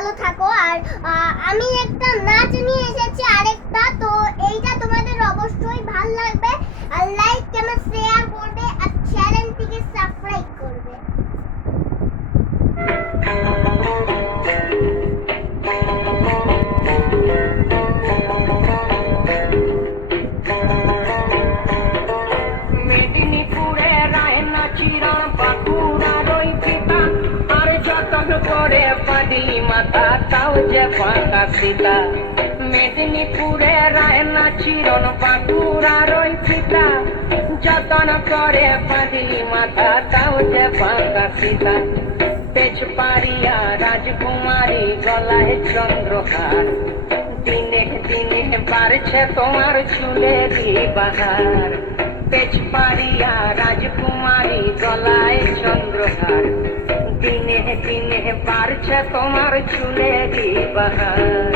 ভালো থাকো। আর আমি একটা নাচ নিয়ে এসেছি আরেকটা, তো এইটা তোমাদের অবশ্যই ভালো লাগবে। আর লাইক কমেন্ট শেয়ার করবে আর চ্যানেলটিকে সাবস্ক্রাইব করবে। মেদিনীপুরে রায়না চিরণ বাঁকুড়ার ওই পিতা আর যতন করে পাদি মাথা তাও যে পাকা সীতা। মেদিনীপুরে রায়না চিরণ বাঁকুড়ার ওই পিতা যতন করে পাদি মাথা তাও যে পাকা সীতা। তেজপাড়িয়া রাজকুমারী গলায় চন্দ্রহার দিনে দিনে বাড়ছে তোমার চুলেরই বাহার। তেজপাড়িয়া রাজকুমারী গলায় চন্দ্রহার দিনে দিনে বাড়ছে তোমার চুলেরই বাহার।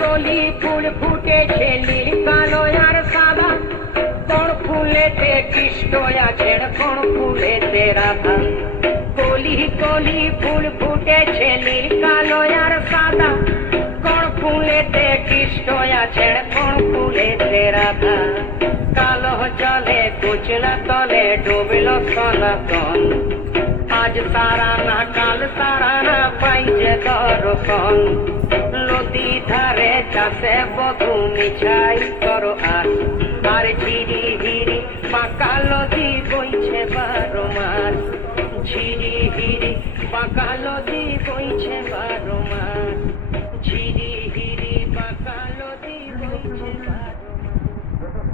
কলি ফুল ফুটেছে নীল কালো আর সাদা, কোন ফুলেতে কৃষ্ণ আছেন কোন ফুলেতে রাধা। কলি কলি ফুল ফুটেছে নীল কালো আর সাদা, কোন ফুলেতে কৃষ্ণ আছেন কোন ফুলেতে রাধা। কালো জলে কুচলা তলে ডুবল সনাতন, আজ সারা না কাল সারা না পাইছে দর্শন। নদী ধারে চাষে বধু মিছাই করো আস, আর ঝিরি হিরি পাকা নদী বইছে 12 মাস। ঝিরি হিরি পাকা নদী বইছে 12